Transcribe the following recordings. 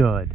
stud.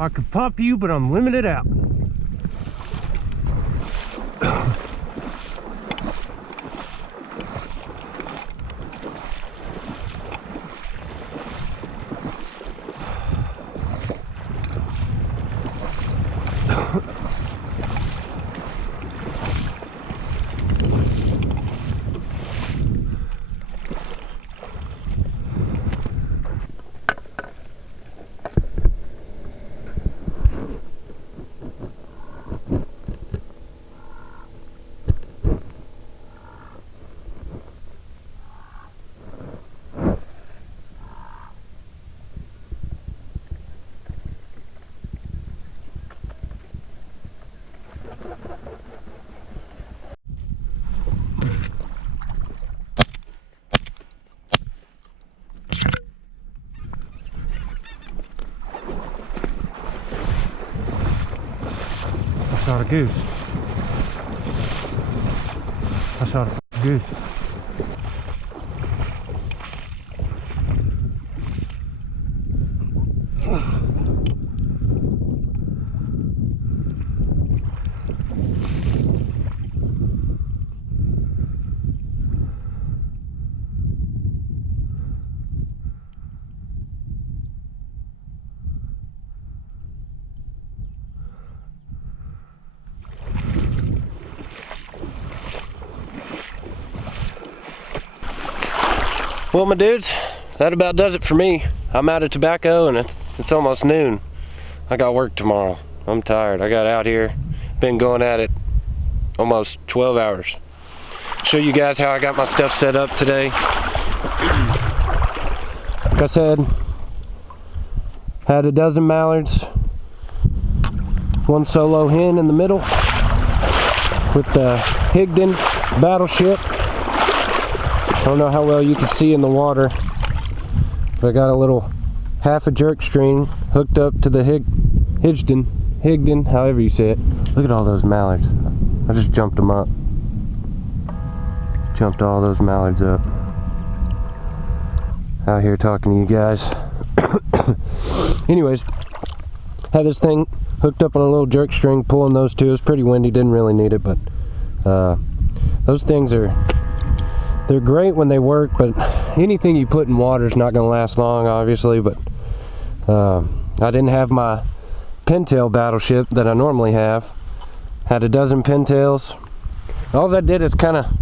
I could pop you, but I'm limited out. I shot a goose. I shot a goose. Well, my dudes, that about does it for me. I'm out of tobacco and it's almost noon. I got work tomorrow. I'm tired. I got out here, been going at it almost 12 hours. Show you guys how I got my stuff set up today. Like I said, had a dozen mallards, one solo hen in the middle with the Higdon battleship. I don't know how well you can see in the water, but I got a little half a jerk string hooked up to the Higdon, however you say it. Look at all those mallards. I just jumped them up. Jumped all those mallards up. Out here talking to you guys. Anyways, had this thing hooked up on a little jerk string, pulling those two. It was pretty windy, didn't really need it, but those things they're great when they work, but anything you put in water is not going to last long, obviously. But I didn't have my pintail battleship that I normally have. Had a dozen pintails. All I did is kind of,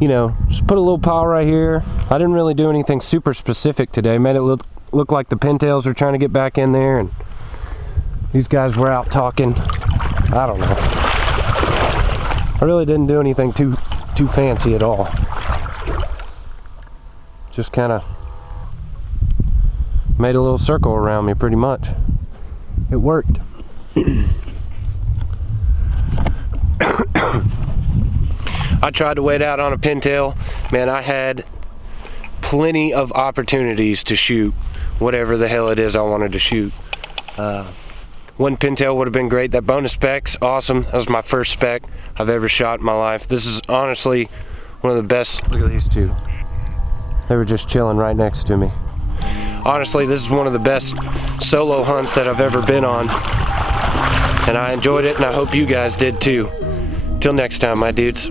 you know, just put a little pile right here. I didn't really do anything super specific today. Made it look like the pintails were trying to get back in there, and these guys were out talking. I don't know. I really didn't do anything too fancy at all. Just kind of made a little circle around me, pretty much. It worked. I tried to wait out on a pintail. Man, I had plenty of opportunities to shoot whatever the hell it is I wanted to shoot. One pintail would have been great. That bonus spec's awesome. That was my first spec I've ever shot in my life. This is honestly one of the best. Look at these two. They were just chilling right next to me. Honestly, this is one of the best solo hunts that I've ever been on. And I enjoyed it, and I hope you guys did too. Till next time, my dudes.